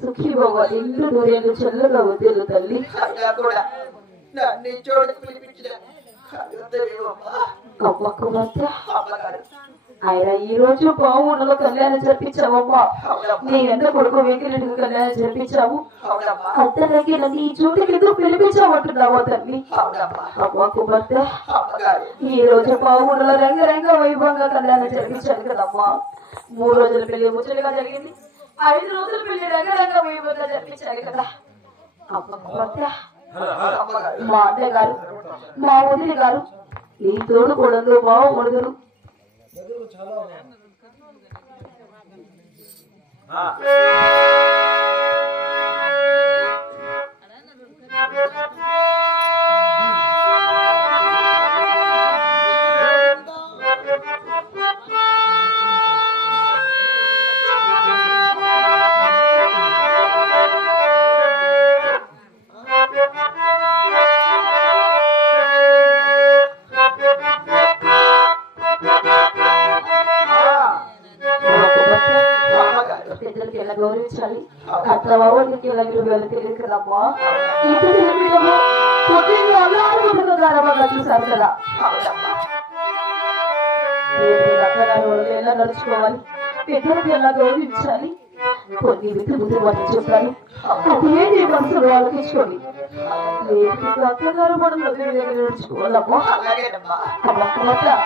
సుఖీ భగవాన్ ఇల్లు నూరేళ్ళు చల్లగా వదిలు తల్లి అమ్మ కుమార్తె ఆయన ఈ రోజు బావుండలో కళ్యాణం జరిపించావమ్మా. నీ ఎంత కొడుకు వెంకరెడ్డికి కళ్యాణం జరిపించావు. అద్దరికి ఈ చోటికి ఎందుకు పిలిపించామంటున్నావా తల్లి? అమ్మ కుమార్తె ఈ రోజు బావుండలో రంగరంగ వైభవంగా కళ్యాణం జరిపించాను కదమ్మా. 3 రోజుల పెళ్లి ముచ్చటగా జరిగింది. 5 రోజుల పెళ్లి రంగరంగ వైభవంగా జరిపించాను కదా. అమ్మ కుమార్తె మా అన్నయ్య గారు మా వదిలి గారు నీ తోడు కొడలు బావుడుదురు గౌరవించాలి. అట్లా వాళ్ళకి తెలియదు కదమ్మా. చూసారు కదా ఎలా నడుచుకోవాలి, పెద్దలకి ఎలా గౌరవించాలి, కొన్ని విధులు వాళ్ళు చెప్పాలి. అదేంటి మనసులో వాళ్ళకి ఇచ్చుకోండి. అత్తగారు మనం నడుచుకోవాలమ్మా. అమ్మ మాత్రం